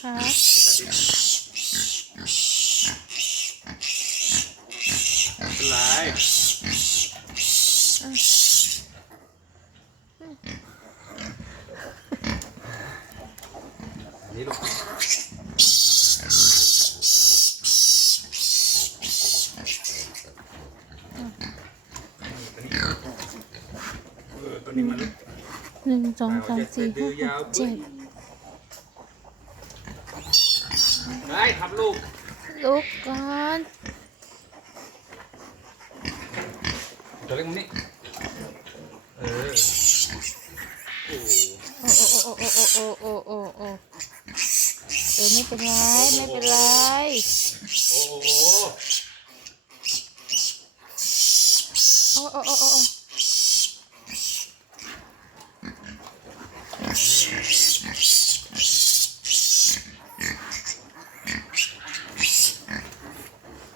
คะเป็ไรนี่หรอหนึ่งสองสามสี่ห้าหกเจ็ด ได้ครับลูก ลุกก่อนตัวเล็กมันนี่เออโอ้โอ้โอ้โอ้โอ้โอ้โอ้โอ้เออไม่เป็นไรไม่เป็นไรโอ้โหโอ้โอ้โอ้โอ้